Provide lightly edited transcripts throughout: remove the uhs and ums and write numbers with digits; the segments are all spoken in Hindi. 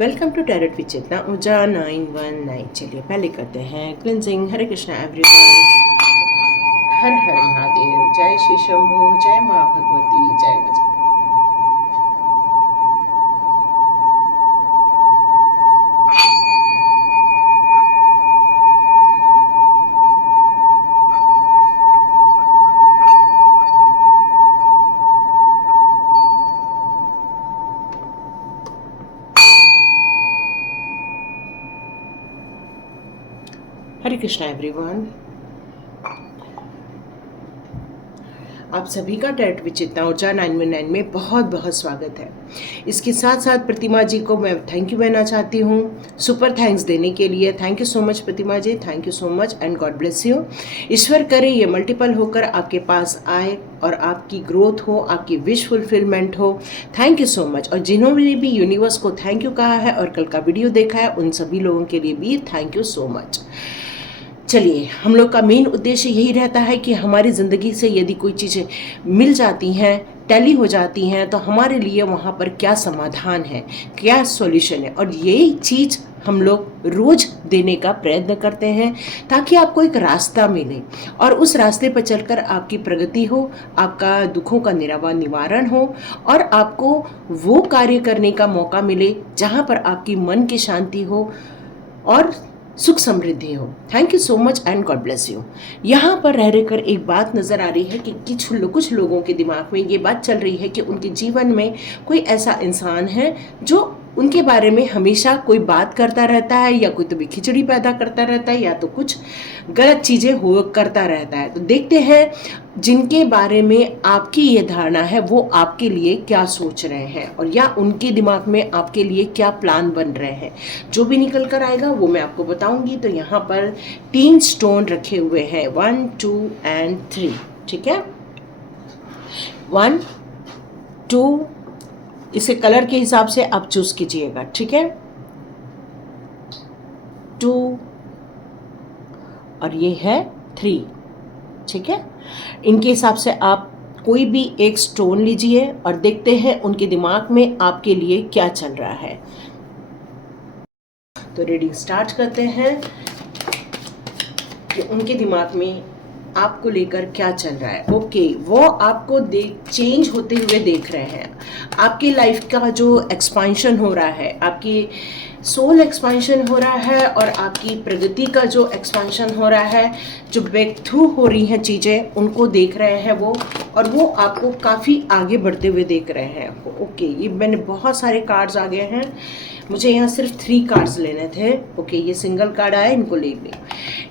वेलकम टू टैरोट विद चेतना ऊर्जा 919। चलिए पहले करते हैं क्लिनजिंग। हरे कृष्णा एवरीवन। हर हर महादेव। जय श्री शंभू, जय माँ भगवती, जय बजरंग। हरे कृष्णा एवरीवन। आप सभी का टैरोट विद चेतना ऊर्जा 919 में बहुत बहुत स्वागत है। इसके साथ साथ प्रतिमा जी को मैं थैंक यू कहना चाहती हूँ, सुपर थैंक्स देने के लिए। Thank you so much Pratima ji, thank you so much and God bless you. ईश्वर करे ये मल्टीपल होकर आपके पास आए और आपकी ग्रोथ हो, आपकी विश फुलफिलमेंट हो। Thank you so much. और जिन्होंने भी यूनिवर्स को थैंक यू कहा है और कल का वीडियो देखा है, उन सभी लोगों के लिए भी थैंक यू सो मच। चलिए, हम लोग का मेन उद्देश्य यही रहता है कि हमारी ज़िंदगी से यदि कोई चीज़ें मिल जाती हैं, टैली हो जाती हैं, तो हमारे लिए वहाँ पर क्या समाधान है, क्या सॉल्यूशन है। और यही चीज़ हम लोग रोज़ देने का प्रयत्न करते हैं ताकि आपको एक रास्ता मिले और उस रास्ते पर चलकर आपकी प्रगति हो, आपका दुखों का निवारण हो और आपको वो कार्य करने का मौका मिले जहाँ पर आपकी मन की शांति हो और सुख समृद्धि हो। Thank you so much and God bless you. यहाँ पर रह रहकर एक बात नज़र आ रही है कि कुछ लोगों के दिमाग में ये बात चल रही है कि उनके जीवन में कोई ऐसा इंसान है जो उनके बारे में हमेशा कोई बात करता रहता है, या कोई तो भी खिचड़ी पैदा करता रहता है, या तो कुछ गलत चीज़ें हो करता रहता है। तो देखते हैं जिनके बारे में आपकी ये धारणा है वो आपके लिए क्या सोच रहे हैं और या उनके दिमाग में आपके लिए क्या प्लान बन रहे हैं। जो भी निकल कर आएगा वो मैं आपको बताऊंगी। तो यहाँ पर 3 स्टोन रखे हुए हैं, 1 2 एंड 3। ठीक है, 1 2, इसे कलर के हिसाब से आप चूज कीजिएगा। ठीक है, 2 और ये है 3। ठीक है, इनके हिसाब से आप कोई भी एक स्टोन लीजिए और देखते हैं उनके दिमाग में आपके लिए क्या चल रहा है। तो रीडिंग स्टार्ट करते हैं कि उनके दिमाग में आपको लेकर क्या चल रहा है। ओके, वो आपको चेंज होते हुए देख रहे हैं। आपकी लाइफ का जो एक्सपेंशन हो रहा है, आपकी सोल एक्सपेंशन हो रहा है और आपकी प्रगति का जो एक्सपेंशन हो रहा है, जो ब्रेक थ्रू हो रही हैं चीज़ें, उनको देख रहे हैं वो, और वो आपको काफ़ी आगे बढ़ते हुए देख रहे हैं। ओके, ये मैंने बहुत सारे कार्ड्स आ गए हैं, मुझे यहाँ सिर्फ 3 कार्ड्स लेने थे। ओके, ये सिंगल कार्ड आया, इनको ले ली।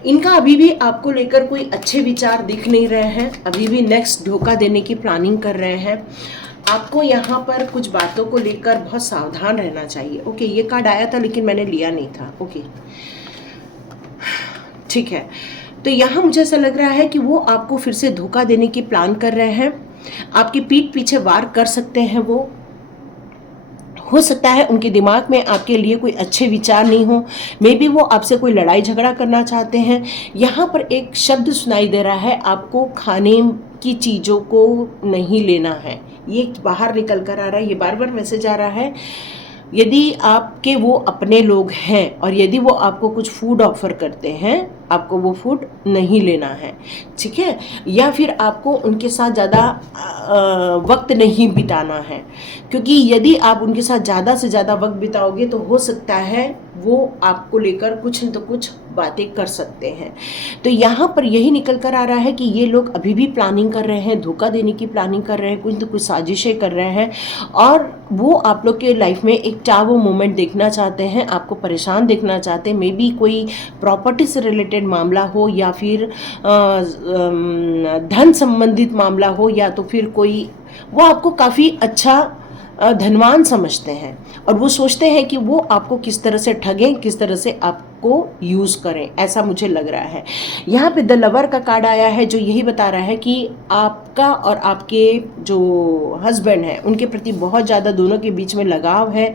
इनका अभी भी आपको लेकर कोई अच्छे विचार दिख नहीं रहे हैं, अभी भी नेक्स्ट धोखा देने की प्लानिंग कर रहे हैं। आपको यहाँ पर कुछ बातों को लेकर बहुत सावधान रहना चाहिए। ओके, ये कार्ड आया था लेकिन मैंने लिया नहीं था। ओके, ठीक है। तो यहाँ मुझे ऐसा लग रहा है कि वो आपको फिर से धोखा देने की प्लान कर रहे हैं, आपकी पीठ पीछे वार कर सकते हैं। वो हो सकता है उनके दिमाग में आपके लिए कोई अच्छे विचार नहीं हो, मे बी वो आपसे कोई लड़ाई झगड़ा करना चाहते हैं। यहाँ पर एक शब्द सुनाई दे रहा है, आपको खाने की चीज़ों को नहीं लेना है। ये बाहर निकल कर आ रहा है, ये बार बार मैसेज आ रहा है। यदि आपके वो अपने लोग हैं और यदि वो आपको कुछ फूड ऑफर करते हैं, आपको वो फूड नहीं लेना है। ठीक है, या फिर आपको उनके साथ ज़्यादा वक्त नहीं बिताना है, क्योंकि यदि आप उनके साथ ज़्यादा से ज़्यादा वक्त बिताओगे तो हो सकता है वो आपको लेकर कुछ न तो कुछ बातें कर सकते हैं। तो यहाँ पर यही निकल कर आ रहा है कि ये लोग अभी भी प्लानिंग कर रहे हैं, धोखा देने की प्लानिंग कर रहे हैं, कुछ न कुछ साजिशें कर रहे हैं और वो आप लोग के लाइफ में एक टावो मोमेंट देखना चाहते हैं, आपको परेशान देखना चाहते हैं। मे बी कोई प्रॉपर्टी से रिलेटेड मामला हो, या फिर धन संबंधित मामला हो, या तो फिर कोई वो आपको काफ़ी अच्छा धनवान समझते हैं और वो सोचते हैं कि वो आपको किस तरह से ठगें, किस तरह से आप को यूज़ करें, ऐसा मुझे लग रहा है। यहाँ पे द लवर का कार्ड आया है जो यही बता रहा है कि आपका और आपके जो हस्बैंड है उनके प्रति बहुत ज़्यादा दोनों के बीच में लगाव है,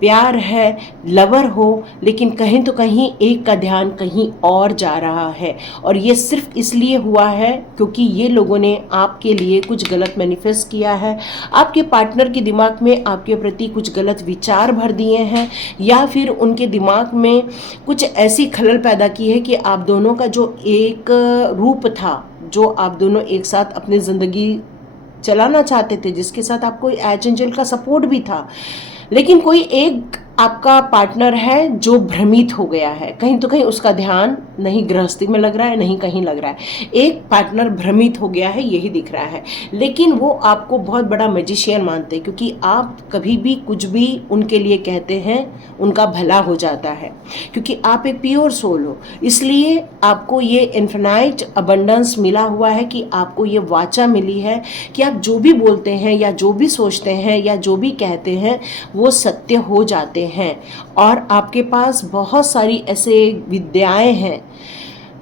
प्यार है, लवर हो, लेकिन कहीं तो कहीं एक का ध्यान कहीं और जा रहा है। और ये सिर्फ इसलिए हुआ है क्योंकि ये लोगों ने आपके लिए कुछ गलत मैनिफेस्ट किया है, आपके पार्टनर के दिमाग में आपके प्रति कुछ गलत विचार भर दिए हैं, या फिर उनके दिमाग में कुछ ऐसी खलल पैदा की है कि आप दोनों का जो एक रूप था, जो आप दोनों एक साथ अपनी ज़िंदगी चलाना चाहते थे, जिसके साथ आपको एज एंजल का सपोर्ट भी था, लेकिन कोई एक आपका पार्टनर है जो भ्रमित हो गया है। कहीं तो कहीं उसका ध्यान नहीं गृहस्थी में लग रहा है, नहीं कहीं लग रहा है। एक पार्टनर भ्रमित हो गया है, यही दिख रहा है। लेकिन वो आपको बहुत बड़ा मैजिशियन मानते हैं, क्योंकि आप कभी भी कुछ भी उनके लिए कहते हैं उनका भला हो जाता है, क्योंकि आप एक प्योर सोल हो। इसलिए आपको ये इन्फिनाइट अबंडेंस मिला हुआ है कि आपको ये वाचा मिली है कि आप जो भी बोलते हैं या जो भी सोचते हैं या जो भी कहते हैं वो सत्य हो जाते हैं। और आपके पास बहुत सारी ऐसे विद्याएं हैं,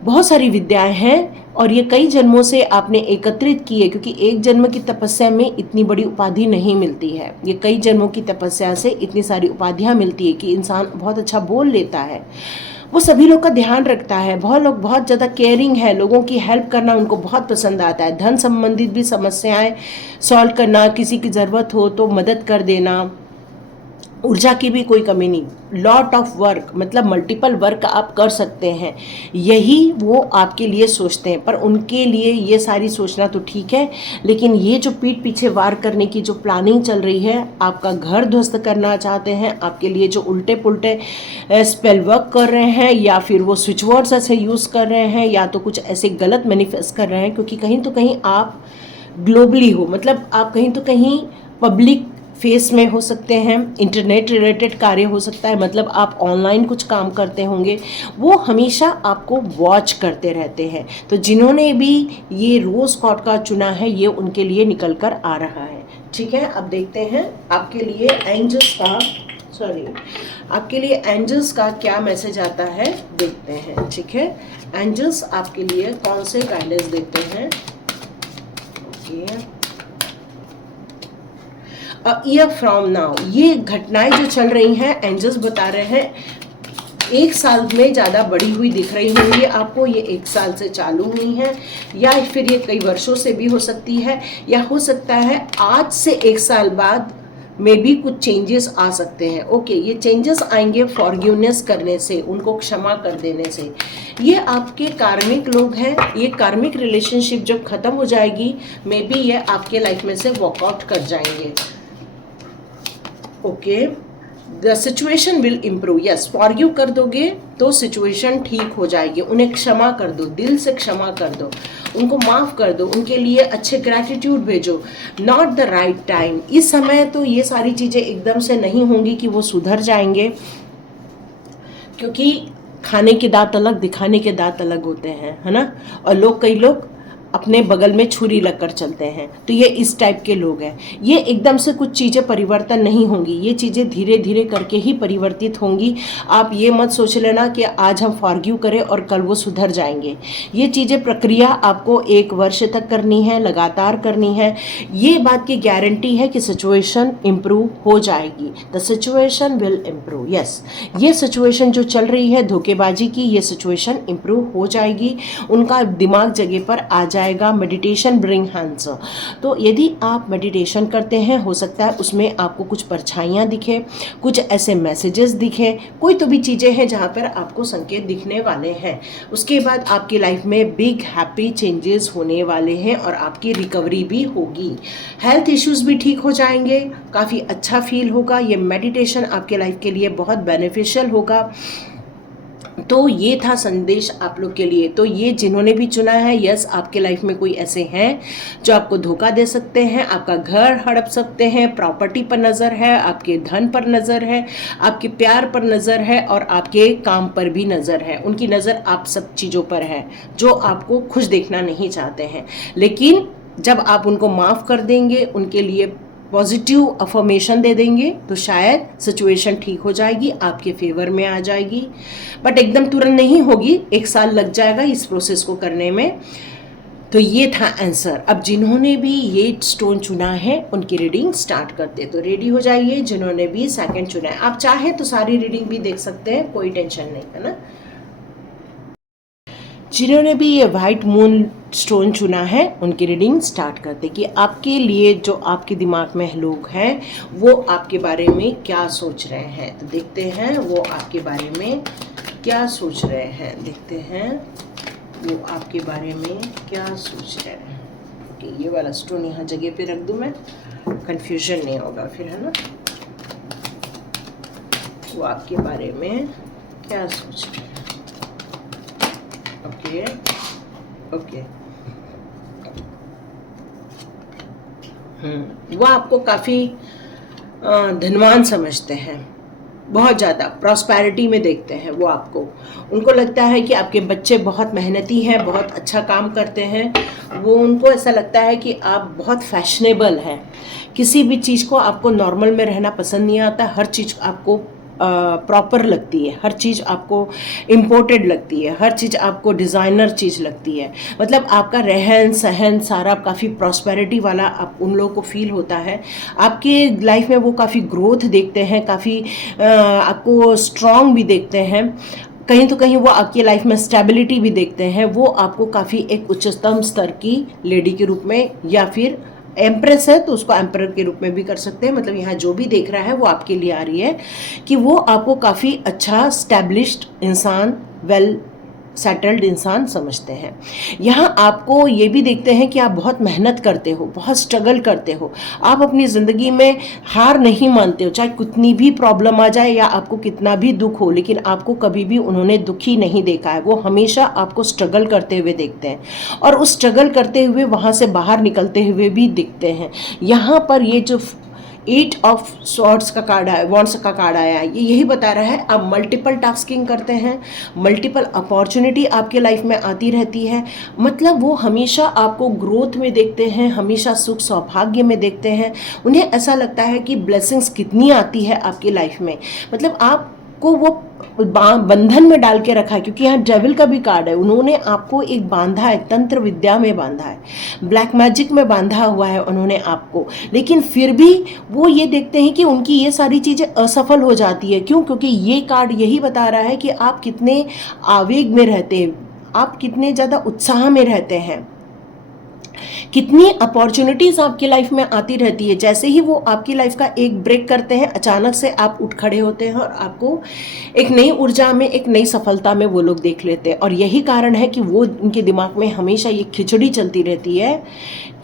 बहुत सारी विद्याएं हैं, और ये कई जन्मों से आपने एकत्रित की है, क्योंकि एक जन्म की तपस्या में इतनी बड़ी उपाधि नहीं मिलती है। ये कई जन्मों की तपस्या से इतनी सारी उपाधियां मिलती है कि इंसान बहुत अच्छा बोल लेता है, वो सभी लोग का ध्यान रखता है। बहुत लोग बहुत ज़्यादा केयरिंग है, लोगों की हेल्प करना उनको बहुत पसंद आता है। धन संबंधित भी समस्याएं सॉल्व करना, किसी की ज़रूरत हो तो मदद कर देना, ऊर्जा की भी कोई कमी नहीं। लॉट ऑफ वर्क, मतलब मल्टीपल वर्क आप कर सकते हैं, यही वो आपके लिए सोचते हैं। पर उनके लिए ये सारी सोचना तो ठीक है, लेकिन ये जो पीठ पीछे वार करने की जो प्लानिंग चल रही है, आपका घर ध्वस्त करना चाहते हैं, आपके लिए जो उल्टे पुल्टे स्पेल वर्क कर रहे हैं, या फिर वो स्विच वर्ड्स ऐसे यूज़ कर रहे हैं, या तो कुछ ऐसे गलत मैनिफेस्ट कर रहे हैं, क्योंकि कहीं तो कहीं आप ग्लोबली हो, मतलब आप कहीं तो कहीं पब्लिक फेस में हो सकते हैं, इंटरनेट रिलेटेड कार्य हो सकता है, मतलब आप ऑनलाइन कुछ काम करते होंगे, वो हमेशा आपको वॉच करते रहते हैं। तो जिन्होंने भी ये रोज़ कॉर्ड का चुना है, ये उनके लिए निकल कर आ रहा है। ठीक है, अब देखते हैं आपके लिए आपके लिए एंजल्स का क्या मैसेज आता है, देखते हैं। ठीक है, एंजल्स आपके लिए कौन से गाइडेंस देते हैं। ओके, ईयर फ्रॉम नाउ, ये घटनाएं जो चल रही हैं, एंजल्स बता रहे हैं एक साल में ज़्यादा बड़ी हुई दिख रही होंगी आपको। ये एक साल से चालू हुई हैं, या फिर ये कई वर्षों से भी हो सकती है, या हो सकता है आज से एक साल बाद में भी कुछ चेंजेस आ सकते हैं। ओके, ये चेंजेस आएंगे फॉरगिवनेस करने से, उनको क्षमा कर देने से। ये आपके कार्मिक लोग हैं, ये कार्मिक रिलेशनशिप जब खत्म हो जाएगी, मे बी ये आपके लाइफ में से वॉकआउट कर जाएंगे। Okay, the situation will improve. Yes, forgive कर दोगे तो सिचुएशन ठीक हो जाएगी। उन्हें क्षमा कर दो, दिल से क्षमा कर दो, उनको माफ़ कर दो, उनके लिए अच्छे ग्रैटिट्यूड भेजो। नॉट द राइट टाइम, इस समय तो ये सारी चीज़ें एकदम से नहीं होंगी कि वो सुधर जाएंगे, क्योंकि खाने के दांत अलग, दिखाने के दांत अलग होते हैं, है ना। और कई लोग अपने बगल में छुरी लगकर चलते हैं, तो ये इस टाइप के लोग हैं। ये एकदम से कुछ चीज़ें परिवर्तन नहीं होंगी, ये चीज़ें धीरे धीरे करके ही परिवर्तित होंगी। आप ये मत सोच लेना कि आज हम फॉरगिव करें और कल वो सुधर जाएंगे। ये चीज़ें, प्रक्रिया आपको 1 वर्ष तक करनी है, लगातार करनी है। ये बात की गारंटी है कि सिचुएशन इम्प्रूव हो जाएगी। The situation will improve. Yes, ये सिचुएशन जो चल रही है धोखेबाजी की, ये सिचुएशन इम्प्रूव हो जाएगी। उनका दिमाग जगह पर आ जाएगा। Meditation bring answer. तो यदि आप मेडिटेशन करते हैं, हो सकता है उसमें आपको कुछ परछाइयाँ दिखे, कुछ ऐसे मैसेजेस दिखे, कोई तो भी चीज़ें हैं जहाँ पर आपको संकेत दिखने वाले हैं। उसके बाद आपकी लाइफ में बिग हैप्पी चेंजेस होने वाले हैं और आपकी रिकवरी भी होगी। हेल्थ इश्यूज भी ठीक हो जाएंगे, काफ़ी अच्छा फील होगा। ये मेडिटेशन आपके लाइफ के लिए बहुत बेनिफिशियल होगा। तो ये था संदेश आप लोग के लिए। तो ये जिन्होंने भी चुना है, यस, आपके लाइफ में कोई ऐसे हैं जो आपको धोखा दे सकते हैं, आपका घर हड़प सकते हैं, प्रॉपर्टी पर नज़र है, आपके धन पर नज़र है, आपके प्यार पर नज़र है, और आपके काम पर भी नज़र है। उनकी नज़र आप सब चीज़ों पर है जो आपको खुश देखना नहीं चाहते हैं। लेकिन जब आप उनको माफ़ कर देंगे, उनके लिए पॉजिटिव अफर्मेशन दे देंगे तो शायद सिचुएशन ठीक हो जाएगी, आपके फेवर में आ जाएगी। बट एकदम तुरंत नहीं होगी, 1 साल लग जाएगा इस प्रोसेस को करने में। तो ये था आंसर। अब जिन्होंने भी ये स्टोन चुना है उनकी रीडिंग स्टार्ट करते, तो रेडी हो जाइए। जिन्होंने भी सेकंड चुना है, आप चाहे तो सारी रीडिंग भी देख सकते हैं, कोई टेंशन नहीं है ना। जिन्होंने भी ये वाइट मून स्टोन चुना है उनकी रीडिंग स्टार्ट करते कि आपके लिए जो आपके दिमाग में लोग हैं वो आपके बारे में क्या सोच रहे हैं। तो देखते हैं वो आपके बारे में क्या सोच रहे हैं, देखते हैं वो आपके बारे में क्या सोच रहे हैं। ओके, ये वाला स्टोन यहाँ जगह पे रख दूँ मैं, कंफ्यूजन नहीं होगा फिर, है ना। वो आपके बारे में क्या सोच रहे हैं। ओके ओके, वो आपको काफ़ी धनवान समझते हैं, बहुत ज़्यादा प्रॉस्पेरिटी में देखते हैं वो आपको। उनको लगता है कि आपके बच्चे बहुत मेहनती हैं, बहुत अच्छा काम करते हैं। वो उनको ऐसा लगता है कि आप बहुत फैशनेबल हैं। किसी भी चीज़ को आपको नॉर्मल में रहना पसंद नहीं आता, हर चीज़ आपको प्रॉपर लगती है, हर चीज़ आपको इम्पोर्टेड लगती है, हर चीज़ आपको डिज़ाइनर चीज़ लगती है। मतलब आपका रहन सहन सारा काफ़ी प्रॉस्पेरिटी वाला आप उन लोगों को फील होता है। आपके लाइफ में वो काफ़ी ग्रोथ देखते हैं, काफ़ी आपको स्ट्रॉन्ग भी देखते हैं, कहीं तो कहीं वो आपकी लाइफ में स्टेबिलिटी भी देखते हैं। वो आपको काफ़ी एक उच्चतम स्तर की लेडी के रूप में, या फिर एम्प्रेस है तो उसको एम्परर के रूप में भी कर सकते हैं। मतलब यहाँ जो भी देख रहा है वो आपके लिए आ रही है कि वो आपको काफ़ी अच्छा स्टैब्लिश्ड इंसान, वेल सेटल्ड इंसान समझते हैं। यहाँ आपको ये भी देखते हैं कि आप बहुत मेहनत करते हो, बहुत स्ट्रगल करते हो, आप अपनी ज़िंदगी में हार नहीं मानते हो, चाहे कितनी भी प्रॉब्लम आ जाए या आपको कितना भी दुख हो, लेकिन आपको कभी भी उन्होंने दुखी नहीं देखा है। वो हमेशा आपको स्ट्रगल करते हुए देखते हैं और उस स्ट्रगल करते हुए वहाँ से बाहर निकलते हुए भी दिखते हैं। यहाँ पर ये जो 8 ऑफ स्वॉर्ड्स का कार्ड आया, वॉन्ड्स का कार्ड आया है, ये यही बता रहा है आप मल्टीपल टास्किंग करते हैं, मल्टीपल अपॉर्चुनिटी आपके लाइफ में आती रहती है। मतलब वो हमेशा आपको ग्रोथ में देखते हैं, हमेशा सुख सौभाग्य में देखते हैं। उन्हें ऐसा लगता है कि ब्लेसिंग्स कितनी आती है आपकी लाइफ में, मतलब आपको वो बंधन में डाल के रखा है, क्योंकि यहाँ डेविल का भी कार्ड है। उन्होंने आपको एक बांधा है, तंत्र विद्या में बांधा है, ब्लैक मैजिक में बांधा हुआ है उन्होंने आपको। लेकिन फिर भी वो ये देखते हैं कि उनकी ये सारी चीज़ें असफल हो जाती है। क्यों? क्योंकि ये कार्ड यही बता रहा है कि आप कितने आवेग में रहते हैं, आप कितने ज़्यादा उत्साह में रहते हैं, कितनी अपॉर्चुनिटीज़ आपकी लाइफ में आती रहती है। जैसे ही वो आपकी लाइफ का एक ब्रेक करते हैं, अचानक से आप उठ खड़े होते हैं और आपको एक नई ऊर्जा में, एक नई सफलता में वो लोग देख लेते हैं। और यही कारण है कि वो उनके दिमाग में हमेशा ये खिचड़ी चलती रहती है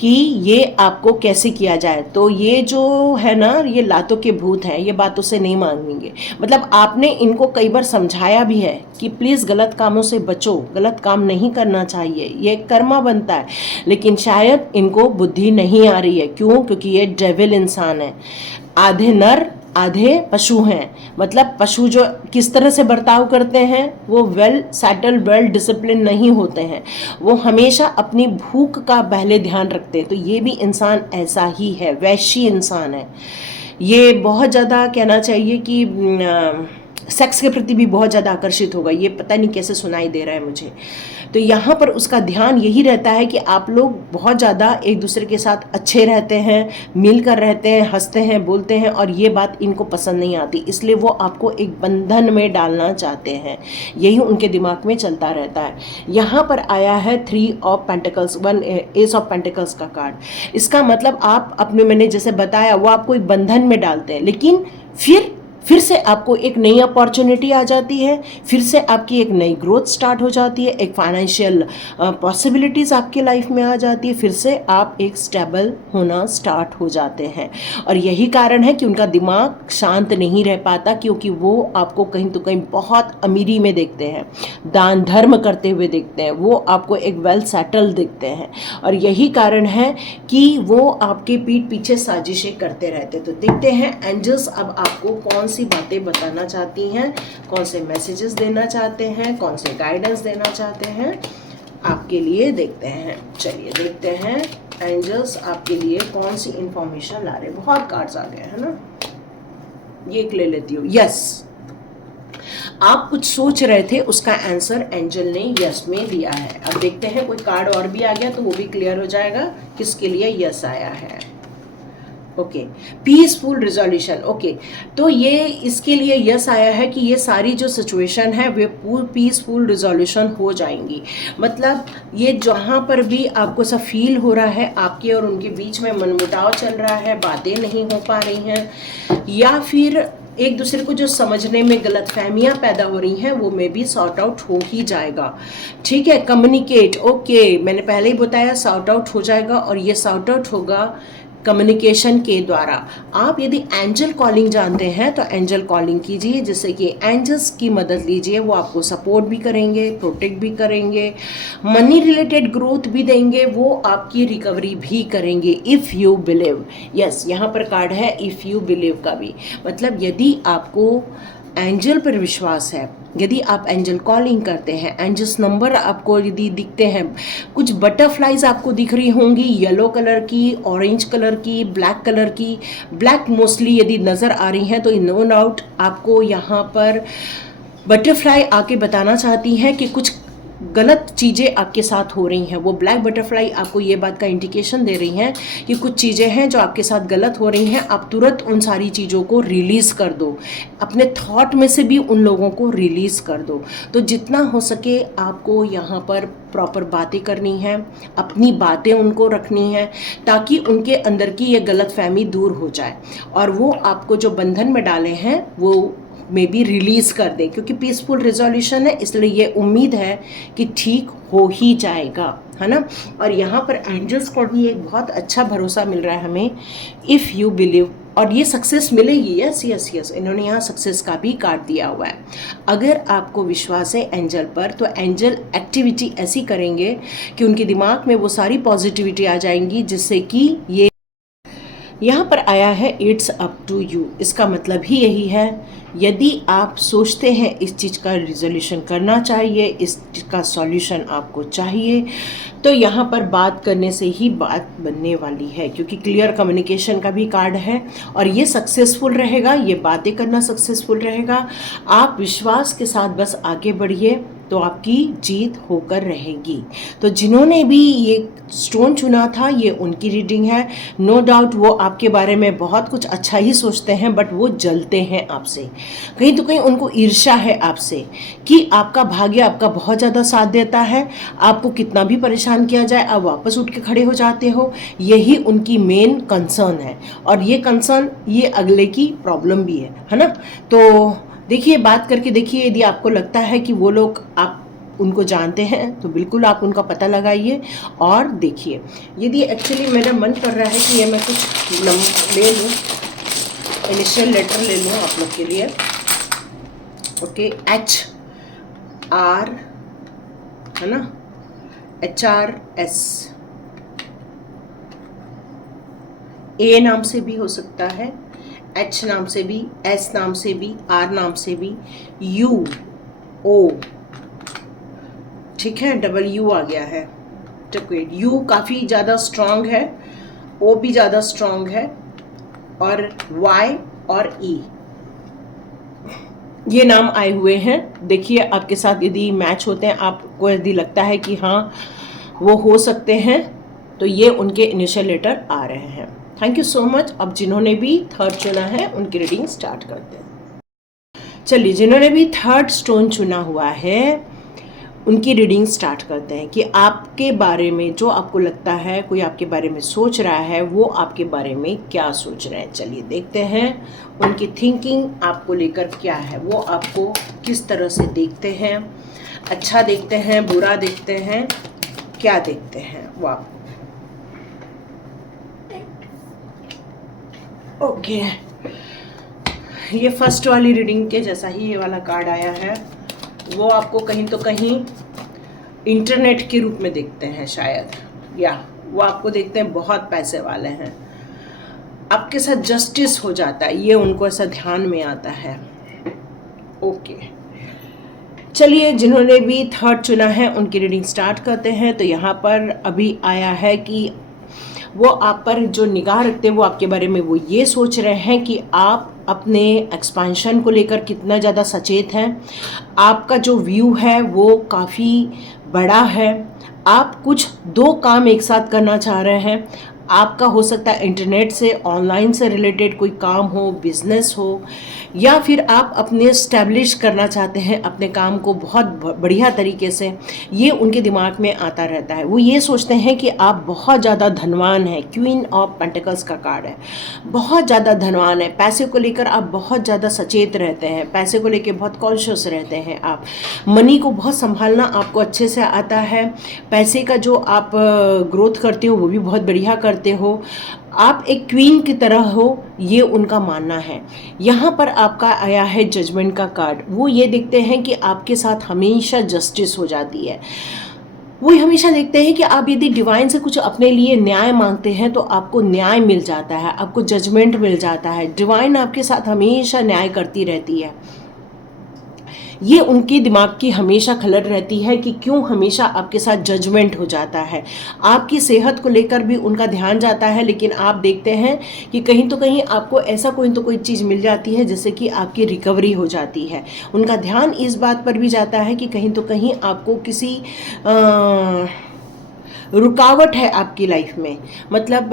कि ये आपको कैसे किया जाए। तो ये जो है ना, ये लातों के भूत हैं, ये बातों से नहीं मांगेंगे। मतलब आपने इनको कई बार समझाया भी है कि प्लीज़ गलत कामों से बचो, गलत काम नहीं करना चाहिए, ये कर्मा बनता है। लेकिन शायद इनको बुद्धि नहीं आ रही है। क्यों? क्योंकि ये डेविल इंसान है, आधे नर आधे पशु हैं। मतलब पशु जो किस तरह से बर्ताव करते हैं, वो वेल सेटल्ड, वेल डिसिप्लिन नहीं होते हैं, वो हमेशा अपनी भूख का पहले ध्यान रखते हैं। तो ये भी इंसान ऐसा ही है, वैश्य इंसान है। ये बहुत ज़्यादा कहना चाहिए कि सेक्स के प्रति भी बहुत ज़्यादा आकर्षित होगा। ये पता नहीं कैसे सुनाई दे रहा है मुझे। तो यहाँ पर उसका ध्यान यही रहता है कि आप लोग बहुत ज़्यादा एक दूसरे के साथ अच्छे रहते हैं, मिलकर रहते हैं, हंसते हैं, बोलते हैं, और ये बात इनको पसंद नहीं आती, इसलिए वो आपको एक बंधन में डालना चाहते हैं। यही उनके दिमाग में चलता रहता है। यहाँ पर आया है 3 of pentacles, 1 S of pentacles का कार्ड। इसका मतलब आप अपने, मैंने जैसे बताया, वो आपको एक बंधन में डालते हैं, लेकिन फिर से आपको एक नई अपॉर्चुनिटी आ जाती है, फिर से आपकी एक नई ग्रोथ स्टार्ट हो जाती है, एक फाइनेंशियल पॉसिबिलिटीज़ आपकी लाइफ में आ जाती है, फिर से आप एक स्टेबल होना स्टार्ट हो जाते हैं। और यही कारण है कि उनका दिमाग शांत नहीं रह पाता, क्योंकि वो आपको कहीं तो कहीं बहुत अमीरी में देखते हैं, दान धर्म करते हुए देखते हैं, वो आपको एक वेल सेटल देखते हैं। और यही कारण है कि वो आपके पीठ पीछे साजिशें करते रहते। तो देखते हैं एंजल्स अब आपको कौन सी बातें बताना चाहती हैं, कौन से मैसेजेस देना चाहते हैं, कौन से गाइडेंस देना चाहते हैं आपके लिए। देखते हैं, चलिए देखते हैं एंजल्स आपके लिए कौन सी इंफॉर्मेशन ला रहे हैं? बहुत कार्ड्स आ गए हैं ना, ये एक ले लेती हूँ। यस, आप कुछ सोच रहे थे, उसका आंसर एंजल ने यस में दिया है। अब देखते हैं कोई कार्ड और भी आ गया तो वो भी क्लियर हो जाएगा किसके लिए यस आया है। Okay, peaceful resolution. ओके, तो ये इसके लिए यस आया है कि ये सारी जो सिचुएशन है वे पीसफुल रिजोल्यूशन हो जाएंगी। मतलब ये जहाँ पर भी आपको सा फील हो रहा है आपके और उनके बीच में मनमुटाव चल रहा है, बातें नहीं हो पा रही हैं, या फिर एक दूसरे को जो समझने में गलतफहमियां पैदा हो रही हैं, वो में भी सॉर्ट आउट हो ही जाएगा। ठीक है, कम्युनिकेट। ओके, मैंने पहले ही बताया सॉर्ट आउट हो जाएगा, और ये सॉर्ट आउट होगा कम्युनिकेशन के द्वारा। आप यदि एंजल कॉलिंग जानते हैं तो एंजल कॉलिंग कीजिए, जिससे कि एंजल्स की मदद लीजिए, वो आपको सपोर्ट भी करेंगे, प्रोटेक्ट भी करेंगे, मनी रिलेटेड ग्रोथ भी देंगे, वो आपकी रिकवरी भी करेंगे इफ़ यू बिलीव। यस, यहाँ पर कार्ड है इफ़ यू बिलीव का भी, मतलब यदि आपको एंजल पर विश्वास है, यदि आप एंजल कॉलिंग करते हैं, एंजल्स नंबर आपको यदि दिखते हैं, कुछ बटरफ्लाइज आपको दिख रही होंगी, येलो कलर की, ऑरेंज कलर की, ब्लैक कलर की, ब्लैक मोस्टली यदि नज़र आ रही हैं, तो नो डाउट आपको यहाँ पर बटरफ्लाई आके बताना चाहती हैं कि कुछ गलत चीज़ें आपके साथ हो रही हैं। वो ब्लैक बटरफ्लाई आपको ये बात का इंडिकेशन दे रही हैं कि कुछ चीज़ें हैं जो आपके साथ गलत हो रही हैं, आप तुरंत उन सारी चीज़ों को रिलीज़ कर दो, अपने थॉट में से भी उन लोगों को रिलीज़ कर दो। तो जितना हो सके आपको यहाँ पर प्रॉपर बातें करनी है, अपनी बातें उनको रखनी है, ताकि उनके अंदर की ये गलतफहमी दूर हो जाए और वो आपको जो बंधन में डाले हैं वो में भी रिलीज़ कर दें, क्योंकि पीसफुल रिजोल्यूशन है, इसलिए ये उम्मीद है कि ठीक हो ही जाएगा, है ना। और यहाँ पर एंजल्स को भी एक बहुत अच्छा भरोसा मिल रहा है हमें, इफ़ यू बिलीव, और ये सक्सेस मिलेगी। यस यस यस, इन्होंने यहाँ सक्सेस का भी कार्ड दिया हुआ है। अगर आपको विश्वास है एंजल पर, तो एंजल एक्टिविटी ऐसी करेंगे कि उनके दिमाग में वो सारी पॉजिटिविटी आ जाएंगी, जिससे कि ये यहाँ पर आया है इट्स अप टू यू। इसका मतलब ही यही है, यदि आप सोचते हैं इस चीज़ का रिजोल्यूशन करना चाहिए, इस चीज़ का सॉल्यूशन आपको चाहिए, तो यहाँ पर बात करने से ही बात बनने वाली है, क्योंकि क्लियर कम्युनिकेशन का भी कार्ड है और ये सक्सेसफुल रहेगा, ये बातें करना सक्सेसफुल रहेगा। आप विश्वास के साथ बस आगे बढ़िए तो आपकी जीत होकर रहेगी। तो जिन्होंने भी ये स्टोन चुना था, ये उनकी रीडिंग है। नो डाउट वो आपके बारे में बहुत कुछ अच्छा ही सोचते हैं, बट वो जलते हैं आपसे, कहीं तो कहीं उनको ईर्ष्या है आपसे कि आपका भाग्य आपका बहुत ज़्यादा साथ देता है, आपको कितना भी परेशान किया जाए आप वापस उठ के खड़े हो जाते हो। यही उनकी मेन कंसर्न है, और ये कंसर्न ये अगले की प्रॉब्लम भी है ना। तो देखिए, बात करके देखिए, यदि आपको लगता है कि वो लोग आप उनको जानते हैं तो बिल्कुल आप उनका पता लगाइए और देखिए। यदि एक्चुअली मेरा मन कर रहा है कि ये मैं कुछ ले लूँ, इनिशियल लेटर ले लूँ आप लोग के लिए। ओके, HR, है ना, HRS, A नाम से भी हो सकता है, H नाम से भी, S नाम से भी, R नाम से भी, UO, ठीक है, W आ गया है। U काफ़ी ज़्यादा स्ट्रांग है, O भी ज़्यादा स्ट्रांग है, और Y और E ये नाम आए हुए हैं। देखिए आपके साथ यदि मैच होते हैं, आपको यदि लगता है कि हाँ वो हो सकते हैं, तो ये उनके इनिशियल लेटर आ रहे हैं। Thank you so much. अब जिन्होंने भी थर्ड चुना है उनकी रीडिंग स्टार्ट करते हैं। चलिए, जिन्होंने भी थर्ड स्टोन चुना हुआ है उनकी रीडिंग स्टार्ट करते हैं कि आपके बारे में जो आपको लगता है कोई आपके बारे में सोच रहा है, वो आपके बारे में क्या सोच रहे हैं। चलिए देखते हैं उनकी थिंकिंग आपको लेकर क्या है, वो आपको किस तरह से देखते हैं, अच्छा देखते हैं, बुरा देखते हैं, क्या देखते हैं वो आप। ओके, ये फर्स्ट वाली रीडिंग के जैसा ही ये वाला कार्ड आया है। वो आपको कहीं तो कहीं इंटरनेट के रूप में देखते हैं शायद, या वो आपको देखते हैं बहुत पैसे वाले हैं, आपके साथ जस्टिस हो जाता है, ये उनको ऐसा ध्यान में आता है। ओके, चलिए, जिन्होंने भी थर्ड चुना है उनकी रीडिंग स्टार्ट करते हैं। तो यहाँ पर अभी आया है कि वो आप पर जो निगाह रखते हैं वो आपके बारे में वो ये सोच रहे हैं कि आप अपने एक्सपेंशन को लेकर कितना ज़्यादा सचेत हैं, आपका जो व्यू है वो काफ़ी बड़ा है, आप कुछ दो काम एक साथ करना चाह रहे हैं। आपका हो सकता है इंटरनेट से, ऑनलाइन से रिलेटेड कोई काम हो, बिजनेस हो, या फिर आप अपने स्टैब्लिश करना चाहते हैं अपने काम को बहुत बढ़िया तरीके से। ये उनके दिमाग में आता रहता है। वो ये सोचते हैं कि आप बहुत ज़्यादा धनवान हैं। क्वीन ऑफ पेंटिकल्स का कार्ड है, बहुत ज़्यादा धनवान है। पैसे को लेकर आप बहुत ज़्यादा सचेत रहते हैं, पैसे को लेकर बहुत कॉन्शियस रहते हैं। आप मनी को बहुत संभालना आपको अच्छे से आता है। पैसे का जो आप ग्रोथ करते हो वो भी बहुत बढ़िया करते हो। आप एक क्वीन की तरह हो, ये उनका मानना है। यहाँ पर आपका आया है जजमेंट का कार्ड। वो ये देखते हैं कि आपके साथ हमेशा जस्टिस हो जाती है। वो हमेशा देखते हैं कि आप यदि डिवाइन से कुछ अपने लिए न्याय मांगते हैं तो आपको न्याय मिल जाता है, आपको जजमेंट मिल जाता है। डिवाइन आपके साथ हमेशा न्याय करती रहती है। ये उनके दिमाग की हमेशा खलल रहती है कि क्यों हमेशा आपके साथ जजमेंट हो जाता है। आपकी सेहत को लेकर भी उनका ध्यान जाता है, लेकिन आप देखते हैं कि कहीं तो कहीं आपको ऐसा कोई तो कोई चीज़ मिल जाती है जिससे कि आपकी रिकवरी हो जाती है। उनका ध्यान इस बात पर भी जाता है कि कहीं तो कहीं आपको किसी रुकावट है आपकी लाइफ में, मतलब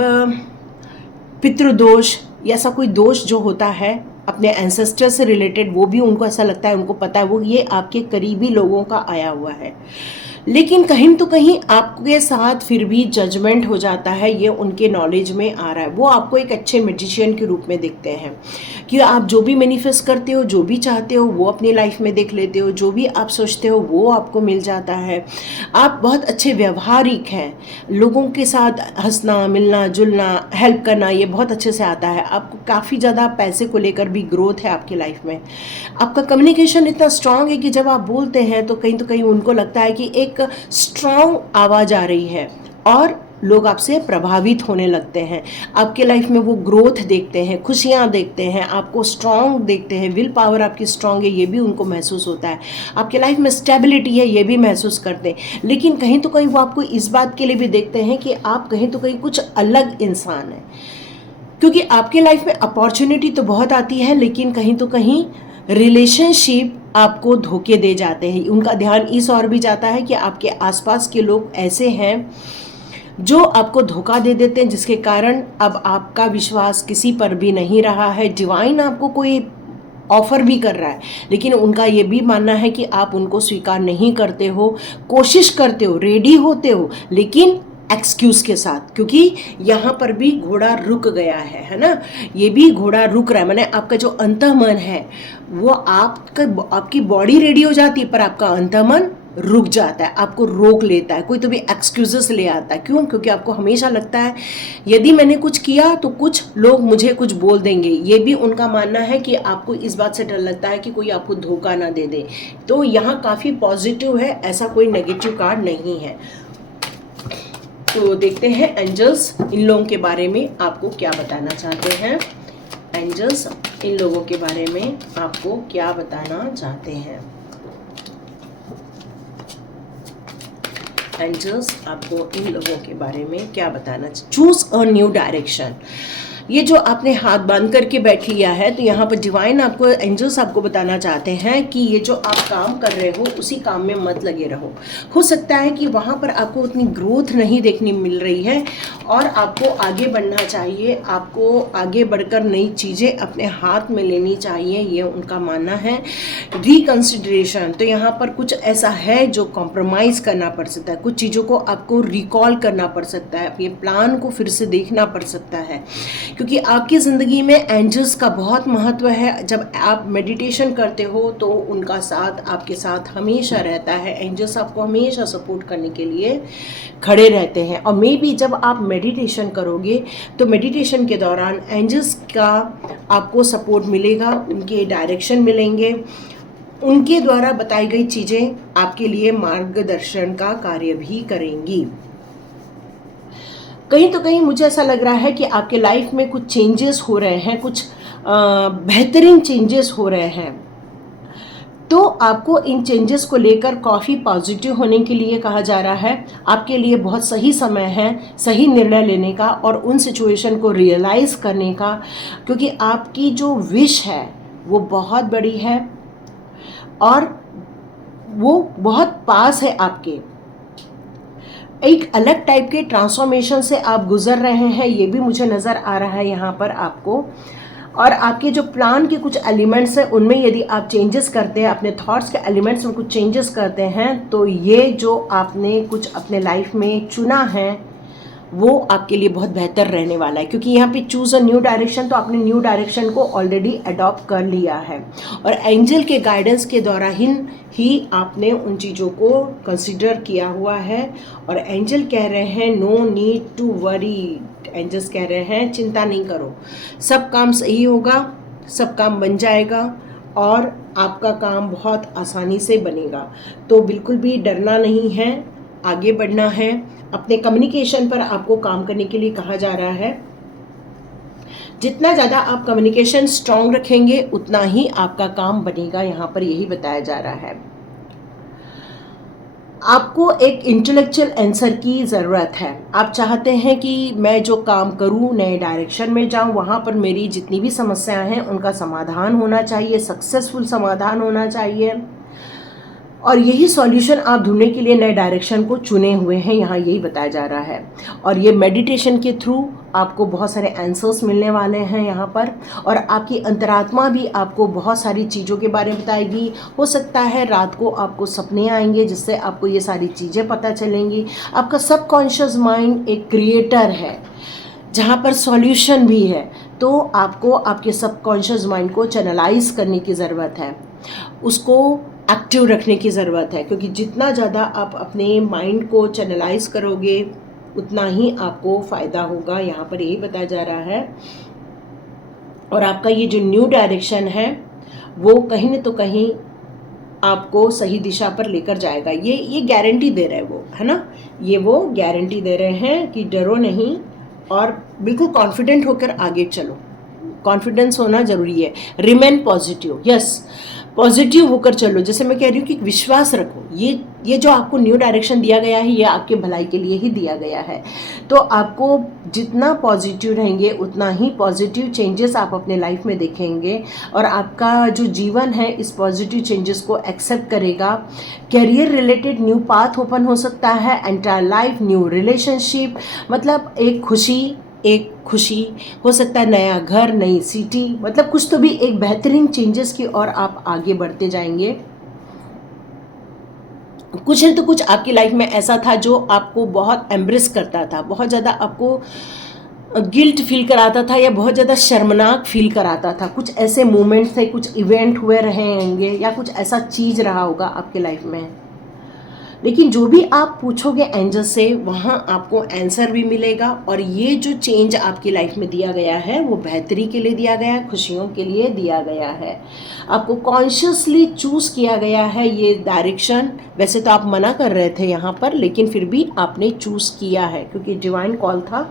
पितृदोष या ऐसा कोई दोष जो होता है अपने एंसेस्टर से रिलेटेड, वो भी उनको ऐसा लगता है, उनको पता है वो ये आपके करीबी लोगों का आया हुआ है। लेकिन कहीं तो कहीं आपके साथ फिर भी जजमेंट हो जाता है, ये उनके नॉलेज में आ रहा है। वो आपको एक अच्छे मैजिशियन के रूप में देखते हैं कि आप जो भी मैनिफेस्ट करते हो, जो भी चाहते हो वो अपनी लाइफ में देख लेते हो, जो भी आप सोचते हो वो आपको मिल जाता है। आप बहुत अच्छे व्यवहारिक हैं, लोगों के साथ हंसना, मिलना जुलना, हेल्प करना, ये बहुत अच्छे से आता है। आपको काफ़ी ज़्यादा पैसे को लेकर भी ग्रोथ है आपकी लाइफ में। आपका कम्युनिकेशन इतना स्ट्रांग है कि जब आप बोलते हैं तो कहीं उनको लगता है कि एक स्ट्रांग आवाज़ आ रही है और लोग आपसे प्रभावित होने लगते हैं। आपके लाइफ में वो ग्रोथ देखते हैं, खुशियाँ देखते हैं, आपको स्ट्रांग देखते हैं, विल पावर आपकी स्ट्रांग है ये भी उनको महसूस होता है, आपके लाइफ में स्टेबिलिटी है ये भी महसूस करते हैं। लेकिन कहीं तो कहीं वो आपको इस बात के लिए भी देखते हैं कि आप कहीं तो कहीं कुछ अलग इंसान हैं, क्योंकि आपके लाइफ में अपॉर्चुनिटी तो बहुत आती है, लेकिन कहीं तो कहीं रिलेशनशिप आपको धोखे दे जाते हैं। उनका ध्यान इस और भी जाता है कि आपके आसपास के लोग ऐसे हैं जो आपको धोखा दे देते हैं, जिसके कारण अब आपका विश्वास किसी पर भी नहीं रहा है। डिवाइन आपको कोई ऑफर भी कर रहा है, लेकिन उनका ये भी मानना है कि आप उनको स्वीकार नहीं करते हो, कोशिश करते हो, रेडी होते हो, लेकिन एक्सक्यूज के साथ, क्योंकि यहाँ पर भी घोड़ा रुक गया है ना। ये भी घोड़ा रुक रहा है, माने आपका जो अंतःमन है वो आपकी बॉडी रेडी हो जाती है पर आपका अंतःमन रुक जाता है, आपको रोक लेता है, कोई तो भी एक्सक्यूजेस ले आता है। क्यों? क्योंकि आपको हमेशा लगता है यदि मैंने कुछ किया तो कुछ लोग मुझे कुछ बोल देंगे। ये भी उनका मानना है कि आपको इस बात से डर लगता है कि कोई आपको धोखा ना दे दे। तो यहाँ काफ़ी पॉजिटिव है, ऐसा कोई नेगेटिव कार्ड नहीं है। तो देखते हैं एंजल्स इन लोगों के बारे में आपको क्या बताना चाहते हैं। एंजल्स इन लोगों के बारे में आपको क्या बताना चाहते हैं। एंजल्स आपको इन लोगों के बारे में क्या बताना। Choose a new direction. ये जो आपने हाथ बांध करके बैठ लिया है, तो यहाँ पर डिवाइन आपको, एंजल्स आपको बताना चाहते हैं कि ये जो आप काम कर रहे हो उसी काम में मत लगे रहो। हो सकता है कि वहाँ पर आपको उतनी ग्रोथ नहीं देखने मिल रही है और आपको आगे बढ़ना चाहिए, आपको आगे बढ़कर नई चीज़ें अपने हाथ में लेनी चाहिए, ये उनका मानना है। रिकंसिडरेशन, तो यहाँ पर कुछ ऐसा है जो कॉम्प्रोमाइज़ करना पड़ सकता है, कुछ चीज़ों को आपको रिकॉल करना पड़ सकता है, अपने प्लान को फिर से देखना पड़ सकता है, क्योंकि आपकी ज़िंदगी में एंजल्स का बहुत महत्व है। जब आप मेडिटेशन करते हो तो उनका साथ आपके साथ हमेशा रहता है। एंजल्स आपको हमेशा सपोर्ट करने के लिए खड़े रहते हैं। और मे बी जब आप मेडिटेशन करोगे तो मेडिटेशन के दौरान एंजल्स का आपको सपोर्ट मिलेगा, उनके डायरेक्शन मिलेंगे, उनके द्वारा बताई गई चीज़ें आपके लिए मार्गदर्शन का कार्य भी करेंगी। कहीं तो कहीं मुझे ऐसा लग रहा है कि आपके लाइफ में कुछ चेंजेस हो रहे हैं, कुछ बेहतरीन चेंजेस हो रहे हैं। तो आपको इन चेंजेस को लेकर काफ़ी पॉजिटिव होने के लिए कहा जा रहा है। आपके लिए बहुत सही समय है सही निर्णय लेने का और उन सिचुएशन को रियलाइज़ करने का, क्योंकि आपकी जो विश है वो बहुत बड़ी है और वो बहुत पास है आपके। एक अलग टाइप के ट्रांसफॉर्मेशन से आप गुजर रहे हैं, ये भी मुझे नज़र आ रहा है यहाँ पर आपको। और आपके जो प्लान के कुछ एलिमेंट्स हैं उनमें यदि आप चेंजेस करते हैं, अपने थॉट्स के एलिमेंट्स में कुछ चेंजेस करते हैं, तो ये जो आपने कुछ अपने लाइफ में चुना है वो आपके लिए बहुत बेहतर रहने वाला है। क्योंकि यहाँ पे चूज़ अ न्यू डायरेक्शन, तो आपने न्यू डायरेक्शन को ऑलरेडी अडॉप्ट कर लिया है और एंजल के गाइडेंस के दौरान ही आपने उन चीज़ों को कंसिडर किया हुआ है। और एंजल कह रहे हैं no need to worry, angels कह रहे हैं चिंता नहीं करो, सब काम सही होगा, सब काम बन जाएगा और आपका काम बहुत आसानी से बनेगा। तो बिल्कुल भी डरना नहीं है, आगे बढ़ना है। अपने कम्युनिकेशन पर आपको काम करने के लिए कहा जा रहा है। जितना ज़्यादा आप कम्युनिकेशन स्ट्रांग रखेंगे उतना ही आपका काम बनेगा, यहाँ पर यही बताया जा रहा है। आपको एक इंटेलेक्चुअल आंसर की ज़रूरत है। आप चाहते हैं कि मैं जो काम करूं नए डायरेक्शन में जाऊं, वहां पर मेरी जितनी भी समस्याएं हैं उनका समाधान होना चाहिए, सक्सेसफुल समाधान होना चाहिए। और यही सॉल्यूशन आप ढूंढने के लिए नए डायरेक्शन को चुने हुए हैं, यहाँ यही बताया जा रहा है। और ये मेडिटेशन के थ्रू आपको बहुत सारे आंसर्स मिलने वाले हैं यहाँ पर। और आपकी अंतरात्मा भी आपको बहुत सारी चीज़ों के बारे में बताएगी। हो सकता है रात को आपको सपने आएंगे जिससे आपको ये सारी चीज़ें पता चलेंगी। आपका सबकॉन्शियस माइंड एक क्रिएटर है जहाँ पर सॉल्यूशन भी है, तो आपको आपके सबकॉन्शियस माइंड को चैनलाइज करने की ज़रूरत है, उसको एक्टिव रखने की ज़रूरत है। क्योंकि जितना ज़्यादा आप अपने माइंड को चैनलाइज करोगे उतना ही आपको फ़ायदा होगा, यहाँ पर यही बताया जा रहा है। और आपका ये जो न्यू डायरेक्शन है वो कहीं न तो कहीं आपको सही दिशा पर लेकर जाएगा। ये गारंटी दे रहे हैं वो, है ना, ये वो गारंटी दे रहे हैं कि डरो नहीं और बिल्कुल कॉन्फिडेंट होकर आगे चलो। कॉन्फिडेंस होना ज़रूरी है। रिमेन पॉजिटिव, यस, पॉजिटिव होकर चलो। जैसे मैं कह रही हूँ कि विश्वास रखो, ये जो आपको न्यू डायरेक्शन दिया गया है ये आपके भलाई के लिए ही दिया गया है। तो आपको जितना पॉजिटिव रहेंगे उतना ही पॉजिटिव चेंजेस आप अपने लाइफ में देखेंगे और आपका जो जीवन है इस पॉजिटिव चेंजेस को एक्सेप्ट करेगा। Career related new path open हो सकता है, एंटायर लाइफ न्यू रिलेशनशिप, मतलब एक खुशी हो सकता है, नया घर, नई सिटी, मतलब कुछ तो भी एक बेहतरीन चेंजेस की ओर आप आगे बढ़ते जाएंगे। कुछ न तो कुछ आपकी लाइफ में ऐसा था जो आपको बहुत एम्ब्रेस करता था, बहुत ज़्यादा आपको गिल्ट फील कराता था या बहुत ज़्यादा शर्मनाक फील कराता था। कुछ ऐसे मोमेंट्स थे, कुछ इवेंट हुए रहेंगे या कुछ ऐसा चीज़ रहा होगा आपके लाइफ में। लेकिन जो भी आप पूछोगे एंजल से वहाँ आपको आंसर भी मिलेगा। और ये जो चेंज आपकी लाइफ में दिया गया है वो बेहतरी के लिए दिया गया है, खुशियों के लिए दिया गया है। आपको कॉन्शियसली चूज़ किया गया है ये डायरेक्शन। वैसे तो आप मना कर रहे थे यहाँ पर, लेकिन फिर भी आपने चूज़ किया है क्योंकि डिवाइन कॉल था,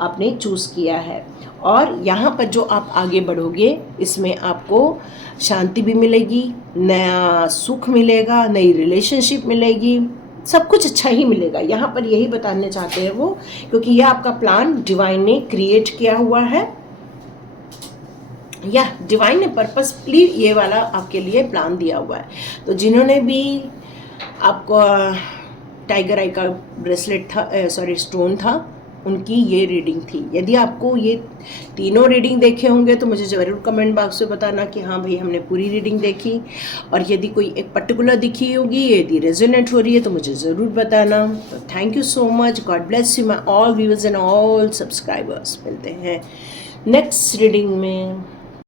आपने चूज़ किया है। और यहाँ पर जो आप आगे बढ़ोगे इसमें आपको शांति भी मिलेगी, नया सुख मिलेगा, नई रिलेशनशिप मिलेगी, सब कुछ अच्छा ही मिलेगा। यहाँ पर यही बताने चाहते हैं वो, क्योंकि यह आपका प्लान डिवाइन ने क्रिएट किया हुआ है, या डिवाइन ने पर्पसफुली ये वाला आपके लिए प्लान दिया हुआ है। तो जिन्होंने भी आपको टाइगर आई का ब्रेसलेट था, स्टोन था, उनकी ये रीडिंग थी। यदि आपको ये तीनों रीडिंग देखे होंगे तो मुझे ज़रूर कमेंट बॉक्स में बताना कि हाँ भाई हमने पूरी रीडिंग देखी। और यदि कोई एक पर्टिकुलर दिखी होगी, यदि रेजोनेट हो रही है तो मुझे ज़रूर बताना। तो thank you so much, God bless you my all viewers and all subscribers. मिलते हैं नेक्स्ट रीडिंग में।